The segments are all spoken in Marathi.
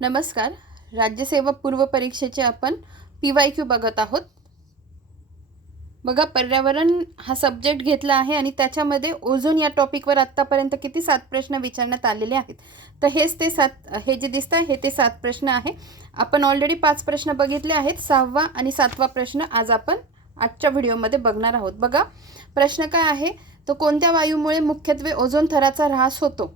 नमस्कार. राज्यसेवा पूर्व परीक्षेचे आपण पी वाय क्यू बघत आहोत. बघा पर्यावरण हा सब्जेक्ट घेतला आहे आणि त्याच्यामध्ये ओझोन या टॉपिकवर आत्तापर्यंत किती सात प्रश्न विचारण्यात आलेले आहेत. तर हेच ते सात हे जे दिसतं आहे हे ते सात प्रश्न आहे. आपण ऑलरेडी पाच प्रश्न बघितले आहेत. सहावा आणि सातवा प्रश्न आज आपण आजच्या व्हिडिओमध्ये बघणार आहोत. बघा प्रश्न काय आहे? तो कोणत्या वायूमुळे मुख्यत्वे ओझोन थराचा ऱ्हास होतो?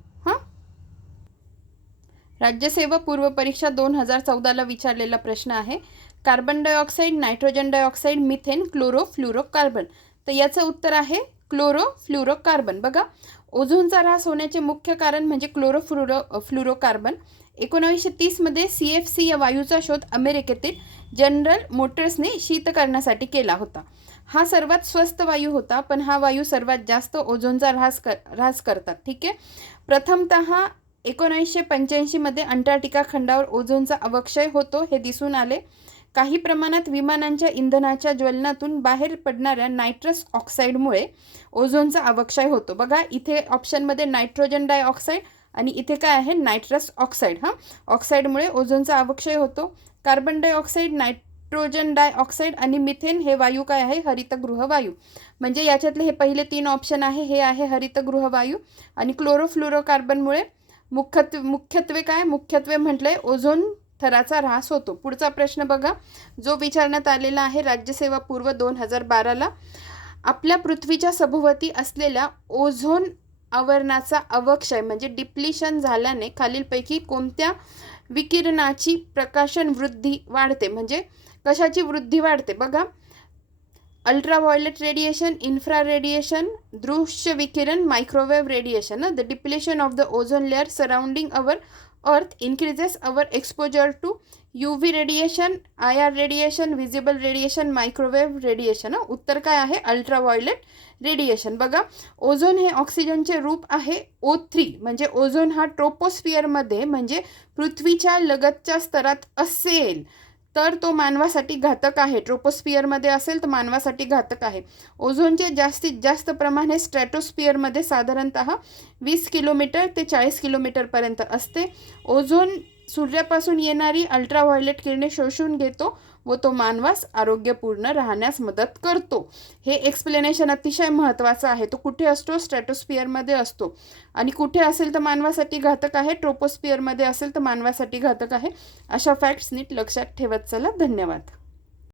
राज्यसेवा पूर्व परीक्षा दोन हजार चौदाला विचारलेला प्रश्न आहे carbon dioxide nitrogen dioxide methane chloro fluoro carbon तर याचं उत्तर आहे क्लोरो फ्लुरो कार्बन बघा ओझोनचा ऱ्हास होण्याचे मुख्य कारण म्हणजे क्लोरो फ्लुरो फ्लुरो कार्बन एकोणावीसशे तीसमध्ये सी एफ सी या वायूचा शोध अमेरिकेतील जनरल मोटर्सने शीत करण्यासाठी केला होता. हा सर्वात स्वस्त वायू होता पण हा वायू सर्वात जास्त ओझोनचा ऱ्हास कर ऱ्हास करतात. ठीक आहे? प्रथमतः एकोणीसशे पंच्याऐंशीमध्ये अंटार्क्टिका खंडावर ओझोनचा अवक्षय होतो हे दिसून आले. काही प्रमाणात विमानांच्या इंधनाच्या ज्वलनातून बाहेर पडणाऱ्या नायट्रस ऑक्साईडमुळे ओझोनचा अवक्षय होतो. बघा इथे ऑप्शनमध्ये नायट्रोजन डायऑक्साईड आणि इथे काय आहे? नायट्रस ऑक्साईड हां? ऑक्साईडमुळे ओझोनचा अवक्षय होतो. कार्बन डायऑक्साईड नायट्रोजन डायऑक्साईड आणि मिथेन हे वायू काय आहे? हरितगृह वायू. म्हणजे याच्यातले हे पहिले तीन ऑप्शन आहे. हे आहे हरितगृह वायू आणि क्लोरोफ्लोरोकार्बनमुळे मुख्यत्वे मुख्यत्वे काय? मुख्यत्वे म्हटलंय ओझोन थराचा ऱ्हास होतो. पुढचा प्रश्न बघा. जो विचारण्यात आलेला आहे राज्यसेवा पूर्व दोन हजार बाराला आपल्या पृथ्वीच्या सभोवती असलेल्या ओझोन आवरणाचा अवक्षय म्हणजे डिप्लिशन झाल्याने खालीलपैकी कोणत्या विकिरणाची प्रकाशन वृद्धी वाढते? म्हणजे कशाची वृद्धी वाढते? बघा. अल्ट्राव्हायोलेट रेडिएशन इन्फ्रा रेडिएशन दृश्य विकिरण microwave radiation the depletion of the ozone layer surrounding our earth increases our exposure to U V radiation I R radiation visible radiation microwave radiation उत्तर काय आहे अल्ट्राव्हायोलेट रेडिएशन बघा ओझोन हे ऑक्सिजनचे रूप आहे ओ थ्री म्हणजे ओझोन हा ट्रोपोस्फिअरमध्ये म्हणजे पृथ्वीच्या लगतच्या स्तरात असेल तर तो मानवासाठी घातक आहे. ट्रोपोस्फियरमध्ये असेल तर मानवासाठी घातक आहे. ओझोनचे जास्तीत जास्त प्रमाण हे स्ट्रॅटोस्फिअरमध्ये साधारणतः वीस किलोमीटर ते चाळीस किलोमीटरपर्यंत असते. ओझोन सूर्यापासून येणारी अल्ट्राव्हायलेट किरणे शोषून घेतो व तो मानवास आरोग्यपूर्ण राहण्यास मदत करतो. हे एक्सप्लेनेशन अतिशय महत्त्वाचं आहे. तो कुठे असतो? स्ट्रॅटोस्फिअरमध्ये असतो. आणि कुठे असेल तर मानवासाठी घातक आहे? ट्रोपोस्फियरमध्ये असेल तर मानवासाठी घातक आहे. अशा फॅक्ट्स नीट लक्षात ठेवत चला. धन्यवाद.